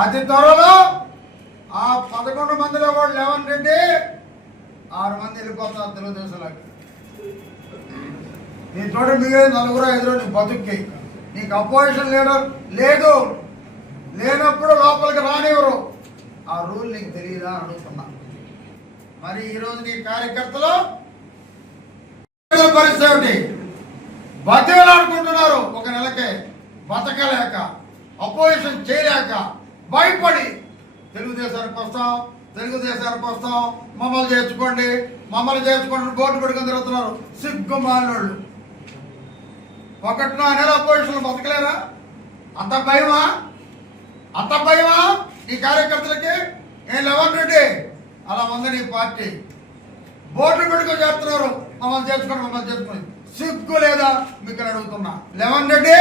అతి త్వరలో ఆ 11 మందిలో కూడా 11 రెడ్డి 6 మంది వెళ్ళిపోతారు తెలుగుదేశంలోకి. నీ తోటి మిగిలిన 4-5 నీ బతుక్కి. నీకు అపోజిషన్ లీడర్ లేదు, లేనప్పుడు లోపలికి రానివ్వరు. ఆ రూల్ నీకు తెలియదా అడుగుతున్నా. మరి ఈరోజు నీ కార్యకర్తలు పరిస్థితి ఏమిటి? బతిలాడుకుంటున్నారు. ఒక నెలకే బతకలేక, అపోజిషన్ చేయలేక, భయపడి తెలుగుదేశానికి వస్తాం, మమ్మల్ని చేర్చుకోండి బోర్డు పెట్టుకొని తిరుగుతున్నారు. సిగ్గు మాలినోళ్ళు. 1 నెల అపోజిషన్ బతకలేరా? అంత భయమా నీ కార్యకర్తలకి? ఏం 11 రెడ్డి అలా ఉంది నీ పార్టీ. బోర్డు పెట్టుకొని చేస్తున్నారు, మమ్మల్ని చేర్చుకోండి. సిగ్గు లేదా మీకు అడుగుతున్నా. 11 రెడ్డి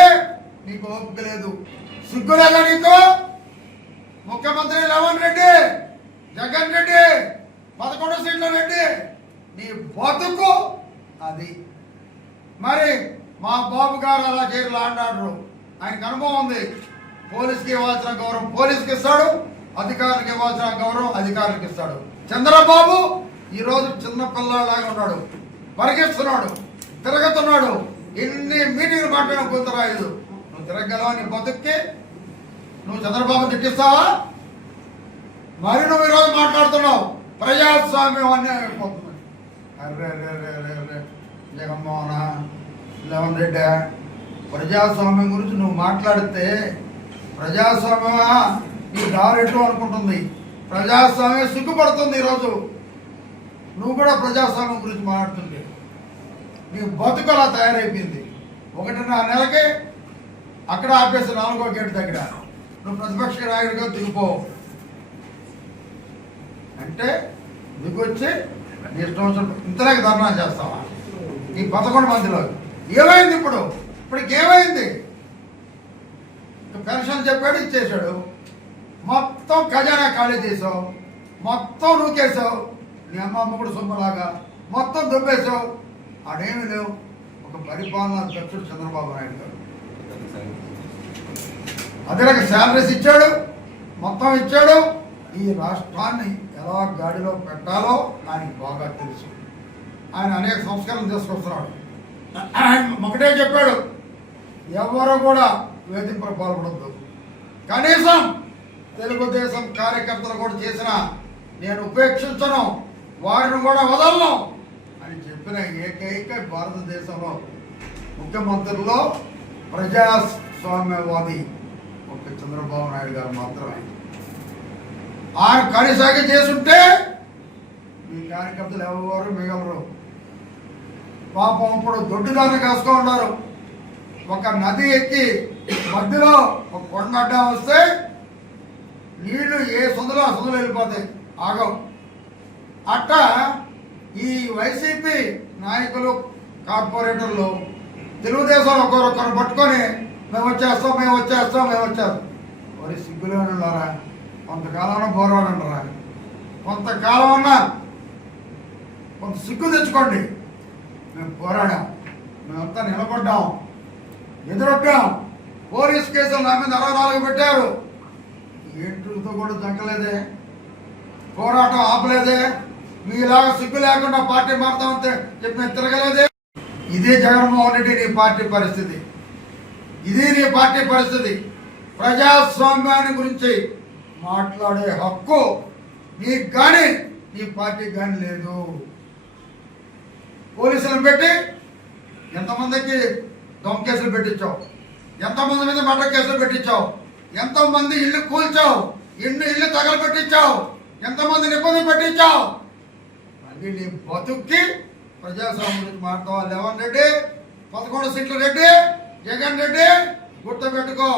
నీకు ఓపిక లేదు, సిగ్గు లేదా నీకు? ముఖ్యమంత్రి 11 రెడ్డి, జగన్ రెడ్డి 11 సీట్ల రెడ్డి, నీ బతుకు అది. మరి మా బాబు గారు అలా చేయరు, ఆడారు. ఆయనకు అనుభవం ఉంది. పోలీసుకి ఇవ్వాల్సిన గౌరవం పోలీసుకి ఇస్తాడు, అధికారులకు ఇవ్వాల్సిన గౌరవం అధికారులకు ఇస్తాడు. చంద్రబాబు ఈరోజు చిన్న పిల్లలాగా ఉన్నాడు, పరిగెత్తున్నాడు, తిరుగుతున్నాడు. ఎన్ని మీటింగ్లు మాట్లాడిన గుంతరాయదు. నువ్వు తిరగలవా? నీ బతుక్కి నువ్వు చంద్రబాబు తిట్టిస్తావా? మరి నువ్వు ఈరోజు మాట్లాడుతున్నావు ప్రజాస్వామ్యం అన్యాయం అయిపోతుంది. అర్రే జగన్మోహన్ 11 రెడ్డి, ప్రజాస్వామ్యం గురించి నువ్వు మాట్లాడితే ప్రజాస్వామ్యమా నీ దారెట్లు అనుకుంటుంది. ప్రజాస్వామ్యం సిగ్గుపడుతుంది. ఈరోజు నువ్వు కూడా ప్రజాస్వామ్యం గురించి మాట్లాడుతుంది. నీ బతుకు అలా తయారైపోయింది. 1.5 నెలకి అక్కడ ఆపేసి 4వ గేటు దగ్గర నువ్వు ప్రతిపక్ష నాయకుడిగా దిగిపో అంటే దిగొచ్చి నీ ఇష్టం వచ్చిన ఇంతలోకి ధర్నా చేస్తావా? నీ 11 మందిలో ఏమైంది? ఇప్పటికి ఏమైంది? పెన్షన్ చెప్పాడు, ఇచ్చేసాడు. మొత్తం ఖజానా ఖాళీ చేసావు, మొత్తం నూకేసావు. నీ అమ్మ కూడా సొమ్మలాగా మొత్తం దుబ్బేసావు. ఆడేమీ లేవు. ఒక పరిపాలనా అధ్యక్షుడు చంద్రబాబు నాయుడు గారు అదే రక శాలరీస్ ఇచ్చాడు, మొత్తం ఇచ్చాడు. ఈ రాష్ట్రాన్ని ఎలా గాడిలో పెట్టాలో ఆయనకి బాగా తెలుసు. ఆయన అనేక సంస్కరణలు తీసుకొస్తున్నాడు. ఆయన ఒకటే చెప్పాడు, ఎవరు కూడా వేధింపులు పాల్పడద్దు. కనీసం తెలుగుదేశం కార్యకర్తలు కూడా చేసిన నేను ఉపేక్షించను, వారిని కూడా వదలను అని చెప్పిన ఏకైక భారతదేశంలో ముఖ్యమంత్రుల్లో ప్రజాస్వామ్యవాది ఒక చంద్రబాబు నాయుడు గారు మాత్రమే. ఆయన కనీసాగి చేసుంటే ఈ కార్యకర్తలు ఎవరు మిగలరు. పాపం ఇప్పుడు దొడ్డుదాన్ని కాసుకో ఉన్నారు. ఒక నది ఎక్కి మధ్యలో ఒక కొండ వస్తే నీళ్లు ఏ సొందులో ఆ సొందులో వెళ్ళిపోతాయి, ఆగవు. అట్టా ఈ వైసీపీ నాయకులు, కార్పొరేటర్లు తెలుగుదేశం ఒకరొకరు పట్టుకొని మేము వచ్చేస్తాం. మరి సిగ్గులేని ఉన్నారా? కొంతకాలంలో పోరాడంటారా? కొంతకాలం అన్నా కొంత సిగ్గు తెచ్చుకోండి. మేము పోరాడాం, మేమంతా నిలబడ్డాం, ఎదురొట్టాం. పోలీస్ కేసులు నా మీద 64 పెట్టారు. ఏంటితో కూడా జంకలేదే, పోరాటం ఆపలేదే. మీలాగా సిగ్గు లేకుండా పార్టీ మారుతామంటే చెప్పి మేము తిరగలేదే. ఇదే జగన్మోహన్ రెడ్డి నీ పార్టీ పరిస్థితి. ప్రజాస్వామ్యాన్ని గురించి మాట్లాడే హక్కు నీకు కానీ నీ పార్టీకి కానీ లేదు. పోలీసులను పెట్టి ఎంతమందికి దొంగ కేసులు పెట్టించావు, ఎంతమంది మీద మర్డర్ కేసులు పెట్టించావు, ఎంతమంది ఇల్లు కూల్చావు, ఇల్లు తగలబెట్టించావు, ఎంతమందిని ఇబ్బంది పెట్టించావు. మళ్ళీ నీ బతుక్కి ప్రజాస్వామ్యం గురించి మాట్లాడతావా? 11 రెడ్డి, 11 సీట్ల రెడ్డి, జగన్ రెడ్డి గుర్తుపెట్టుకో.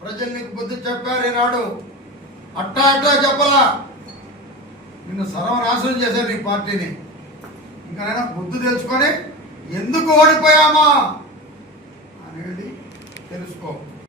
ప్రజలు నీకు బుద్ధి చెప్పారు ఈనాడు. అట్టా చెప్పాలా? నిన్ను సర్వనాశనం చేశారు నీ పార్టీని. ఇంకనైనా బుద్ధి తెలుసుకొని ఎందుకు ఓడిపోయామా అనేది తెలుసుకో.